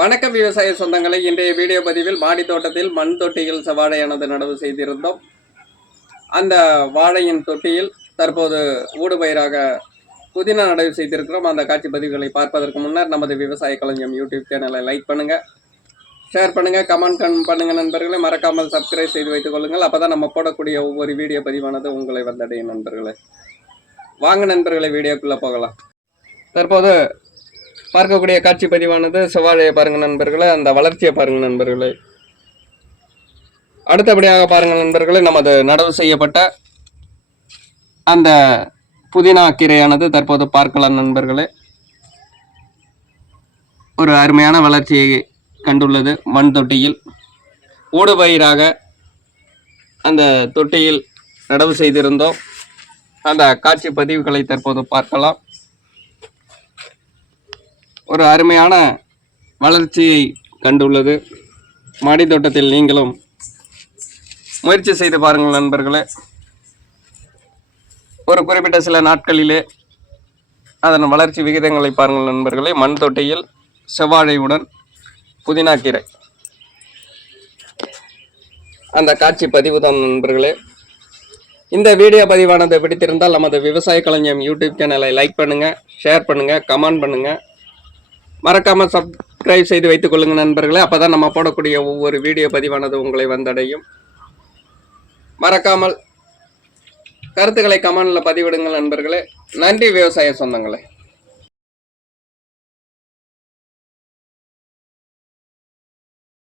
வணக்கம் விவசாய சொந்தங்களை. இன்றைய வீடியோ பதிவில் மாடி தோட்டத்தில் மண் தொட்டியில் வாழையானது நடவு செய்திருந்தோம். அந்த வாழையின் தொட்டியில் தற்போது ஊடுபயிராக புதினா நடவு செய்திருக்கிறோம். அந்த காட்சி பதிவுகளை பார்ப்பதற்கு முன்னர் நமது விவசாய களஞ்சியம் யூடியூப் சேனலை லைக் பண்ணுங்க ஷேர் பண்ணுங்க கமெண்ட் கன் பண்ணுங்க நண்பர்களே. மறக்காமல் சப்ஸ்கிரைப் செய்து வைத்துக் கொள்ளுங்கள். அப்பதான் நம்ம போடக்கூடிய ஒவ்வொரு வீடியோ பதிவானது உங்களை வந்தடையும் நண்பர்களே. வாங்க நண்பர்களை வீடியோக்குள்ள போகலாம். தற்போது பார்க்கக்கூடிய காட்சி பதிவானது செவ்வாழையை பாருங்க நண்பர்களே அந்த வளர்ச்சியை பாருங்க நண்பர்களே. அடுத்தபடியாக பாருங்க நண்பர்களே நமது நடவு செய்யப்பட்ட அந்த புதினா கீரையானது தற்போது பார்க்கலாம் நண்பர்களே. ஒரு அருமையான வளர்ச்சியை கண்டுள்ளது மண் தொட்டியில். ஊடுபயிராக அந்த தொட்டியில் நடவு செய்திருந்தோம். அந்த காட்சி பதிவுகளை தற்போது பார்க்கலாம். ஒரு அருமையான வளர்ச்சியை கண்டுள்ளது. மாடி தோட்டத்தில் நீங்களும் முயற்சி செய்து பாருங்கள் நண்பர்களே. ஒரு குறிப்பிட்ட சில நாட்களிலே அதன் வளர்ச்சி விகிதங்களை பாருங்கள் நண்பர்களே. மண் தொட்டியில் செவ்வாழையுடன் புதினா கீரை. அந்த காட்சி பதிவு தான் நண்பர்களே. இந்த வீடியோ பதிவானது பிடித்திருந்தால் நமது விவசாய கலைஞம் யூடியூப் சேனலை லைக் பண்ணுங்கள் ஷேர் பண்ணுங்கள் கமெண்ட் பண்ணுங்கள் மறக்காம சப்ஸ்கிரைப் செய்து வைத்துக் கொள்ளுங்க நண்பர்களே. அப்பதான் நம்ம போடக்கூடிய ஒவ்வொரு வீடியோ பதிவானது உங்களை வந்தடையும். மறக்காமல் கருத்துக்களை கமெண்ட்ல பதிவிடுங்கள் நண்பர்களே. நன்றி விவசாய சொந்தங்களே.